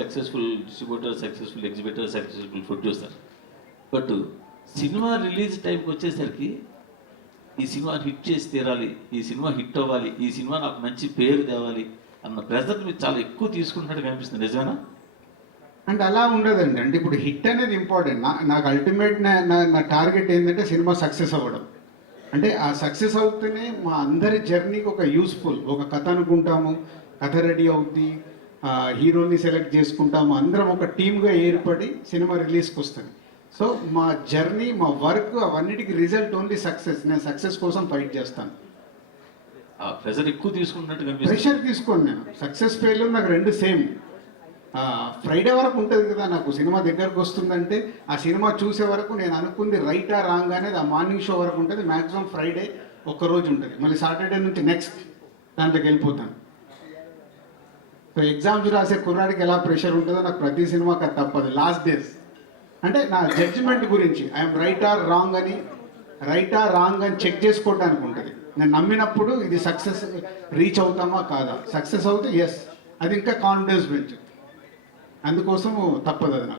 Successful distributor, successful exhibitor, successful producer. But cinema release టైంకి వచ్చేసరికి ఈ సినిమా హిట్ చేసి తీరాలి, ఈ సినిమా హిట్ అవ్వాలి, ఈ సినిమా నాకు మంచి పేరు తేవాలి అన్న ప్రెజర్ మీరు చాలా ఎక్కువ తీసుకుంటున్నట్టు కనిపిస్తుంది. నిజమేనా? అంటే అలా ఉండదండి. అంటే ఇప్పుడు హిట్ అనేది ఇంపార్టెంట్. నాకు అల్టిమేట్ నా టార్గెట్ ఏంటంటే సినిమా సక్సెస్ అవ్వడం. అంటే ఆ సక్సెస్ అవుతూనే మా అందరి జర్నీకి ఒక యూస్ఫుల్, ఒక కథ అనుకుంటాము, కథ రెడీ అవుద్ది, హీరోని సెలెక్ట్ చేసుకుంటాము, అందరం ఒక టీమ్గా ఏర్పడి సినిమా రిలీజ్కి వస్తుంది. సో మా జర్నీ, మా వర్క్, అవన్నిటికి రిజల్ట్ ఓన్లీ సక్సెస్. నేను సక్సెస్ కోసం ఫైట్ చేస్తాను. ప్రెషర్ ఎక్కువ తీసుకున్నట్టు కనిపిస్తుంది. ప్రెషర్ తీసుకోండి. నేను సక్సెస్ ఫెయిల్యూర్ నాకు రెండు సేమ్. ఫ్రైడే వరకు ఉంటుంది కదా, నాకు సినిమా దగ్గరకు వస్తుందంటే ఆ సినిమా చూసే వరకు నేను అనుకుంది రైటా రాంగ్ అనేది ఆ మార్నింగ్ షో వరకు ఉంటుంది. మ్యాక్సిమం ఫ్రైడే ఒక్కరోజు ఉంటుంది, మళ్ళీ సాటర్డే నుంచి నెక్స్ట్ దాంట్లోకి వెళ్ళిపోతాను. సో ఎగ్జామ్స్ రాసే కుర్రాడికి ఎలా ప్రెషర్ ఉంటుందో నాకు ప్రతి సినిమాకి అది తప్పదు. లాస్ట్ డేస్ అంటే నా జడ్జిమెంట్ గురించి ఐఎమ్ రైట్ ఆర్ రాంగ్ అని చెక్ చేసుకోవడానికి ఉంటుంది. నేను నమ్మినప్పుడు ఇది సక్సెస్ రీచ్ అవుతామా కాదా, సక్సెస్ అవుతే ఎస్, అది ఇంకా కాన్ఫిడెన్స్ పెంచు. అందుకోసం తప్పదు అది నాకు.